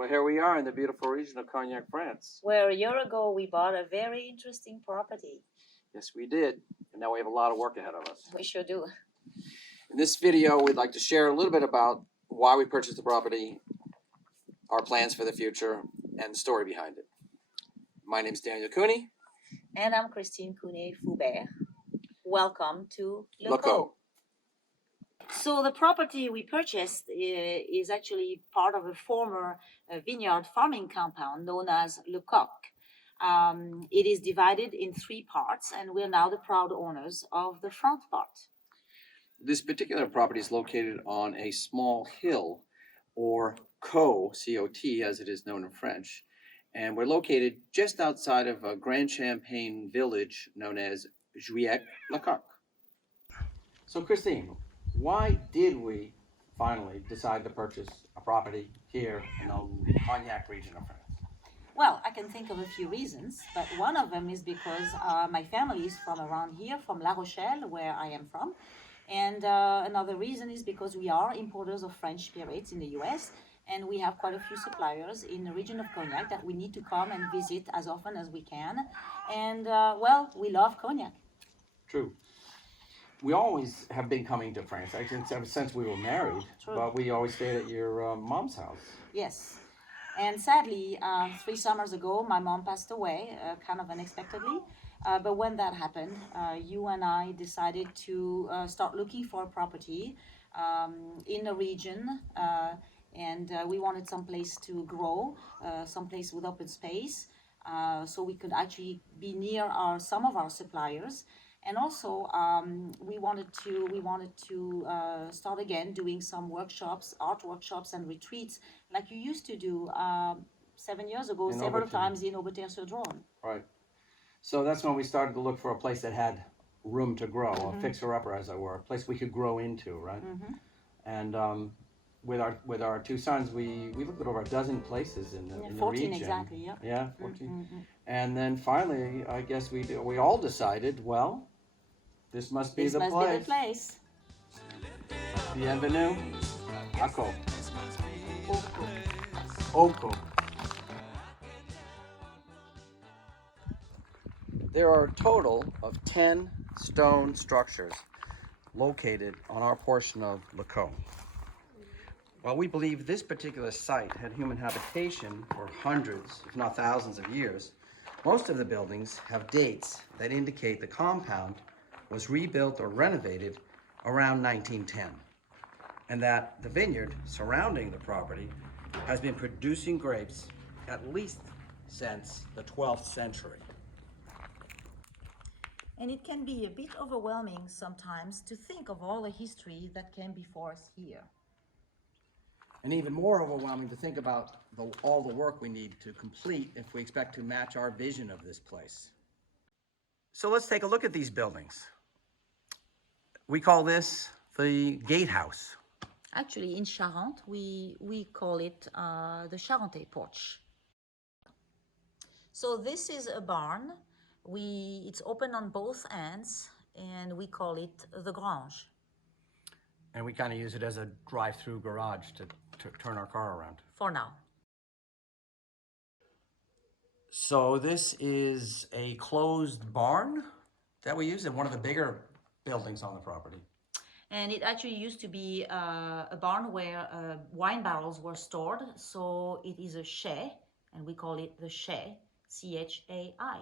Well, here we are in the beautiful region of Cognac, France. Where a year ago we bought a very interesting property. Yes, we did. And now we have a lot of work ahead of us. We sure do. In this video, we'd like to share a little bit about why we purchased the property, our plans for the future, and the story behind it. My name is Daniel Cooney. And I'm Christine Cooney-Foubert. Welcome to leCo. So the property we purchased is actually part of a former vineyard farming compound known as leCoq. It is divided in 3 parts, and we're now the proud owners of the front part. This particular property is located on a small hill, or C-O-T, as it is known in French. And we're located just outside of a Grand Champagne village known as Juillet-le-Coq. So Christine, why did we finally decide to purchase a property here in the Cognac region of France? Well, I can think of a few reasons, but one of them is because my family is from around here, from La Rochelle, where I am from. And another reason is because we are importers of French spirits in the US, and we have quite a few suppliers in the region of Cognac that we need to come and visit as often as we can. And, well, we love Cognac. True. We always have been coming to France, actually, ever since we were married. True. But we always stayed at your mom's house. Yes. And sadly, 3 summers ago, my mom passed away, kind of unexpectedly. But when that happened, you and I decided to start looking for a property in the region. And we wanted some place to grow, some place with open space, so we could actually be near some of our suppliers. And also, we wanted to start again doing some workshops, art workshops and retreats, like you used to do 7 years ago, several times in Aubertin-sur-Dronne. Right. So that's when we started to look for a place that had room to grow, a fixer-upper, as it were, a place we could grow into, right? Mm-hmm. And with our 2 sons, we looked at over a dozen places in the region. 14 exactly, yeah. Yeah, 14. Mm-hmm. And then finally, I guess we all decided, well, this must be the place. Bienvenue à Coq. Oko. There are a total of 10 stone structures located on our portion of leCoq. While we believe this particular site had human habitation for hundreds, if not thousands of years, most of the buildings have dates that indicate the compound was rebuilt or renovated around 1910, and that the vineyard surrounding the property has been producing grapes at least since the 12th century. And it can be a bit overwhelming sometimes to think of all the history that came before us here. And even more overwhelming to think about all the work we need to complete if we expect to match our vision of this place. So let's take a look at these buildings. We call this the gatehouse. Actually, in Charente, we call it the Charentais porch. So this is a barn. It's open on both ends, and we call it the grange. And we kind of use it as a drive-through garage to turn our car around. For now. So this is a closed barn that we use in one of the bigger buildings on the property. And it actually used to be a barn where wine barrels were stored. So it is a chai, and we call it the chai, C-H-A-I.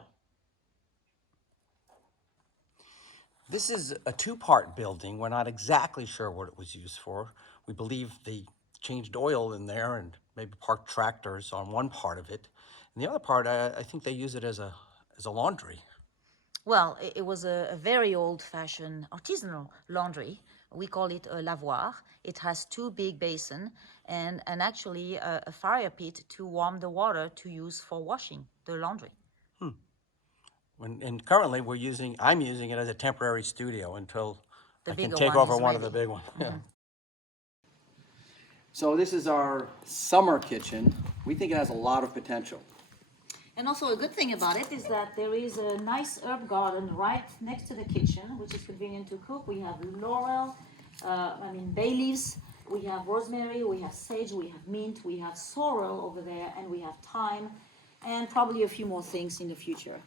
This is a 2-part building. We're not exactly sure what it was used for. We believe they changed oil in there and maybe parked tractors on one part of it. And the other part, I think they use it as a laundry. Well, it was a very old-fashioned artisanal laundry. We call it a lavoir. It has 2 big basins and actually a fire pit to warm the water to use for washing the laundry. And currently I'm using it as a temporary studio until I can take over one of the big ones. Mm-hmm. Yeah. So this is our summer kitchen. We think it has a lot of potential. And also a good thing about it is that there is a nice herb garden right next to the kitchen, which is convenient to cook. We have laurel, bay leaves, We have rosemary, we have sage, we have mint, we have sorrel over there, and we have thyme, and probably a few more things in the future.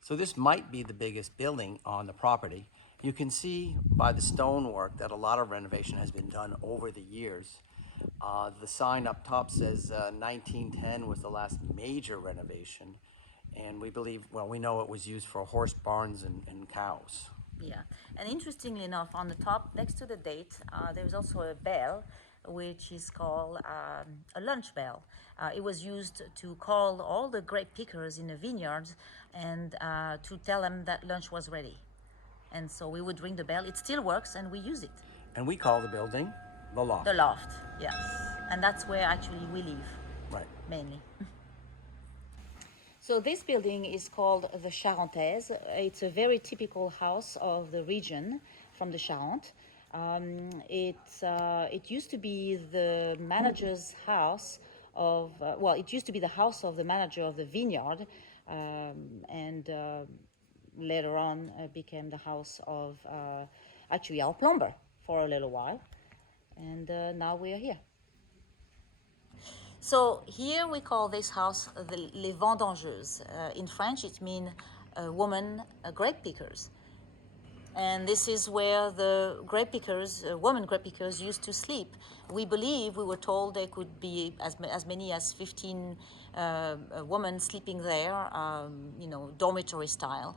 So this might be the biggest building on the property. You can see by the stonework that a lot of renovation has been done over the years. The sign up top says 1910 was the last major renovation. And we believe, well, we know it was used for horse barns and cows. Yeah, and interestingly enough, on the top, next to the date, there's also a bell, which is called a lunch bell. It was used to call all the grape pickers in the vineyards and to tell them that lunch was ready. And so we would ring the bell. It still works, and we use it. And we call the building the loft. The loft, yes. And that's where actually we live, Right. mainly. So this building is called the Charentaise. It's a very typical house of the region from the Charente. It used to be the manager's house of, well, it used to be the house of the manager of the vineyard, and later on became the house of actually our plumber for a little while. And now we are here. So here we call this house les vendangeuses. In French, it means woman grape pickers. And this is where the grape pickers, woman grape pickers, used to sleep. We believe, we were told there could be as many as 15 women sleeping there, dormitory style.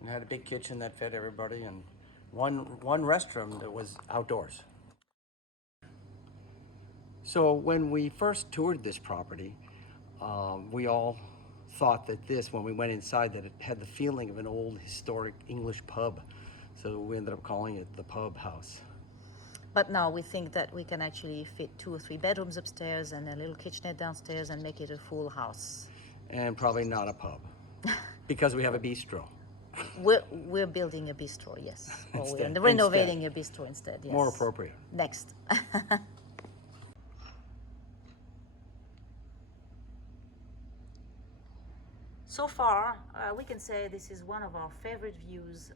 And had a big kitchen that fed everybody, and one restroom that was outdoors. So when we first toured this property, we all thought that when we went inside, that it had the feeling of an old historic English pub. So we ended up calling it the Pub House. But now we think that we can actually fit 2 or 3 bedrooms upstairs and a little kitchenette downstairs and make it a full house. And probably not a pub, because we have a bistro. We're building a bistro, yes. Or we're renovating a bistro instead, yes. More appropriate. Next. So far, we can say this is one of our favorite views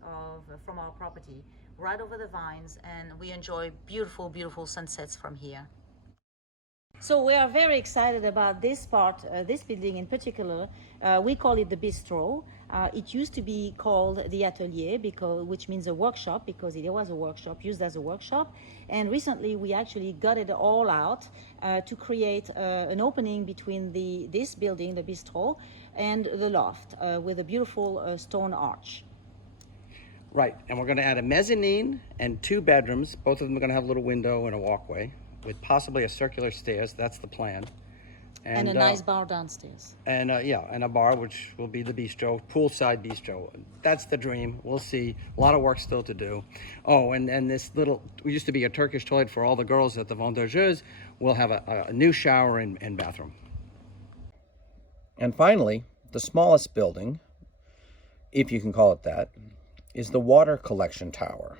from our property, right over the vines, and we enjoy beautiful, beautiful sunsets from here. So we are very excited about this part, this building in particular. We call it the bistro. It used to be called the atelier, which means a workshop, because it was a workshop, used as a workshop. And recently we actually got it all out to create an opening between this building, the bistro, and the loft with a beautiful stone arch. Right, and we're going to add a mezzanine and 2 bedrooms. Both of them are going to have a little window and a walkway, with possibly a circular stairs. That's the plan. And a nice bar downstairs. And and a bar, which will be the bistro, poolside bistro. That's the dream. We'll see. A lot of work still to do. Oh, and this little, we used to be a Turkish toilet for all the girls at the Vendangeuses. We'll have a new shower and bathroom. And finally, the smallest building, if you can call it that, is the water collection tower.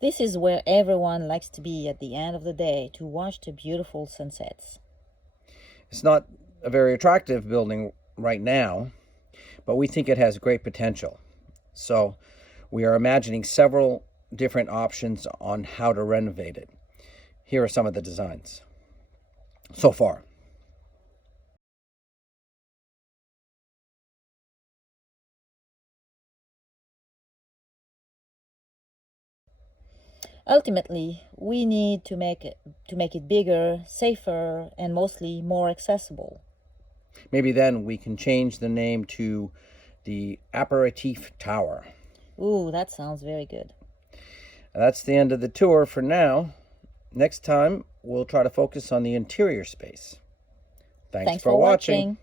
This is where everyone likes to be at the end of the day to watch the beautiful sunsets. It's not a very attractive building right now, but we think it has great potential. So we are imagining several different options on how to renovate it. Here are some of the designs so far. Ultimately, we need to make it bigger, safer, and mostly more accessible. Maybe then we can change the name to the Aperitif Tower. Ooh, that sounds very good. That's the end of the tour for now. Next time, we'll try to focus on the interior space. Thanks for watching.